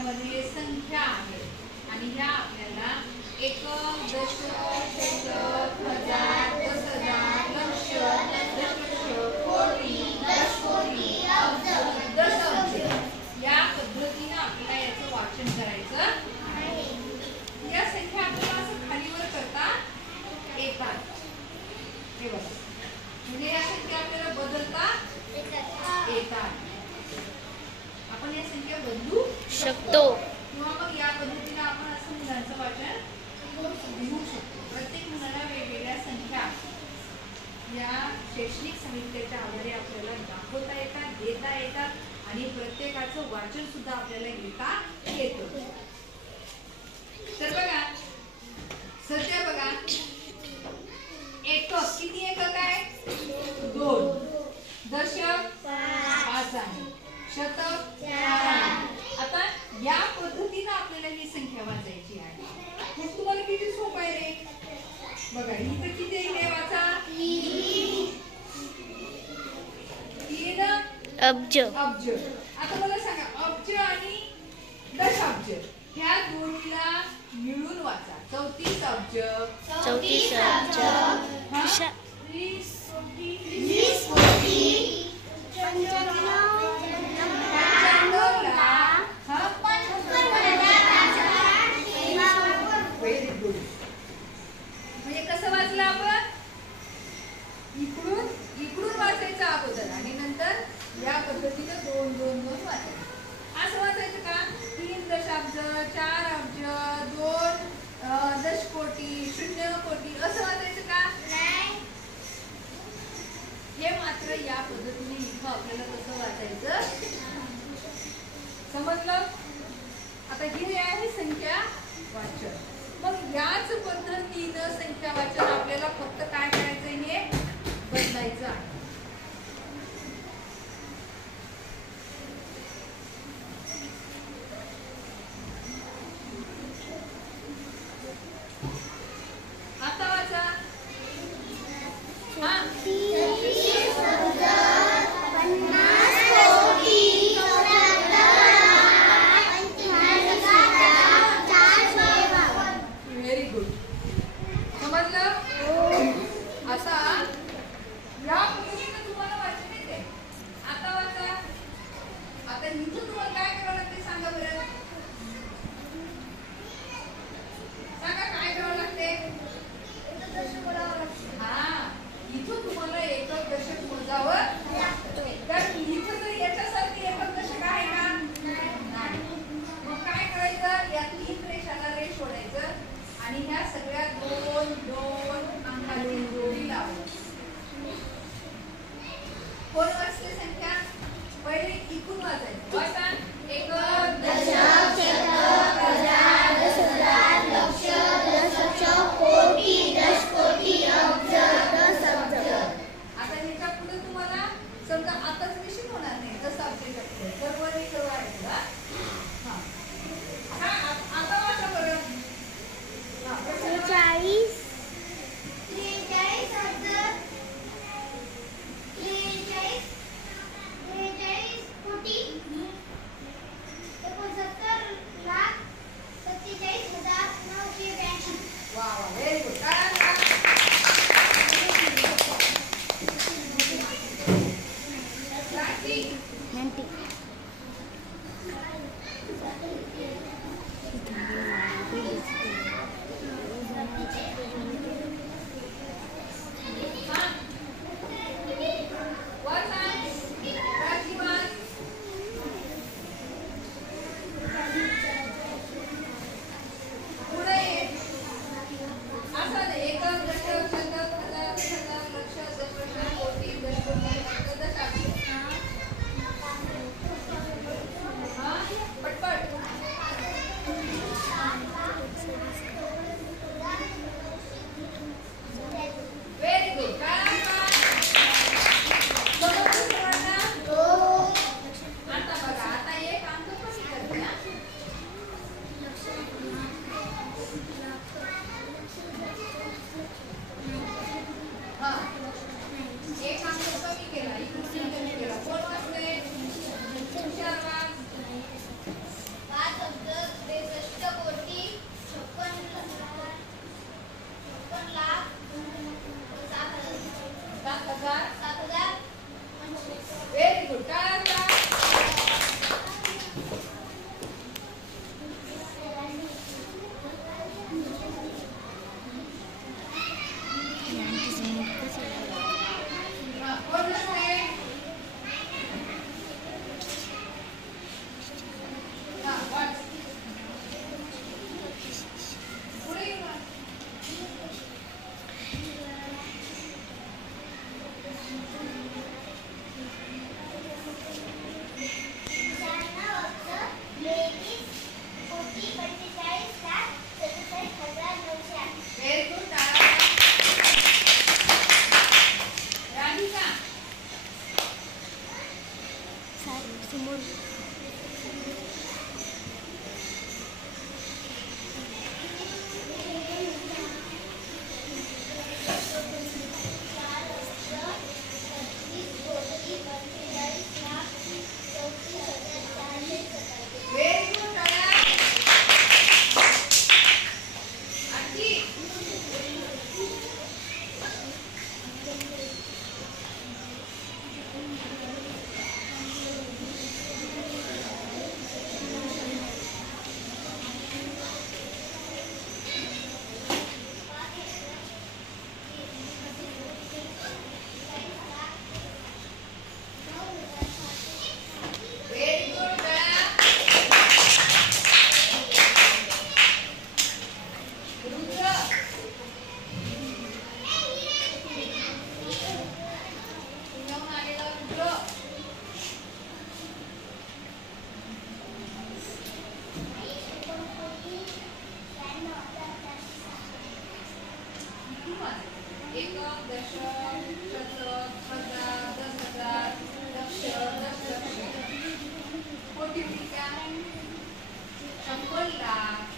याच्यामध्ये संख्या आहेत आणि ह्या आपल्याला एकक, दशक, शतक, हजार, 10,000, लक्ष, दशलक्ष, कोटी, दशकोटी, अब्ज, दशअब्ज या पद्धतीने आपल्याला याचं वाचन करायचं आहे. या संख्या आपल्याला असं खालीवर करता येतात. हे बघा, म्हणजे या संख्या आपल्याला बदलता येतात. आपण या संख्या बदलू शकतो किंवा मग या पद्धतीने आपण असं मुलांचं वाचन लिहू शकतो. प्रत्येक मुलाला वेगवेगळ्या संख्या या शैक्षणिक साहित्याच्या आधारे आपल्याला दाखवता येतात, देता येतात आणि प्रत्येकाचं वाचन सुद्धा आपल्याला घेता येतं. तर बघा, सध्या बघा, एकक किती एकक आहे? 2. दशक 5 आहे. शतक 4 आहे. आता या पद्धतीने आपल्याला ही संख्या वाचायची आहे. मग तुम्हाला किती सोपं आहे रे? बघा इथं किती आहे वाचा? 3 अब्ज. आता मला सांगा, अब्ज आणि दशाब्ज ह्या दोन्हीला मिळून वाचा. 34 अब्ज, 34 अब्ज, 20 कोटी, 95 लाख, व्हेरी गुड. म्हणजे कसं वाचलं आपण? इकडून वाचायचं अगोदर आणि नंतर या पद्धतीने 2 2 2 वाचायचं. असं वाचायचं का? 3 दशाब्ज, 4 अब्ज, 2 दशकोटी, 0 कोटी असं वाचायचं का? नाही. हे मात्र या पद्धतीने इथं आपल्याला कसं वाचायचं समजलं? आता ही आहे संख्या वाचन. मग याच पद्धतीनं संख्या वाचन आपल्याला फक्त काय करायचं, हे बदलायचं आहे. आता वाचा. हा, 30 अब्ज, 50 कोटी, 74,452. Very good. समजलं? असा या समोर Very good, Taya. Auntie. Very good, Taya. Rudra. Punya आलेला रुद्र. एक दशक शतक हजार 10,000 लक्ष 10 लक्ष कोटी रुपया 100 लाख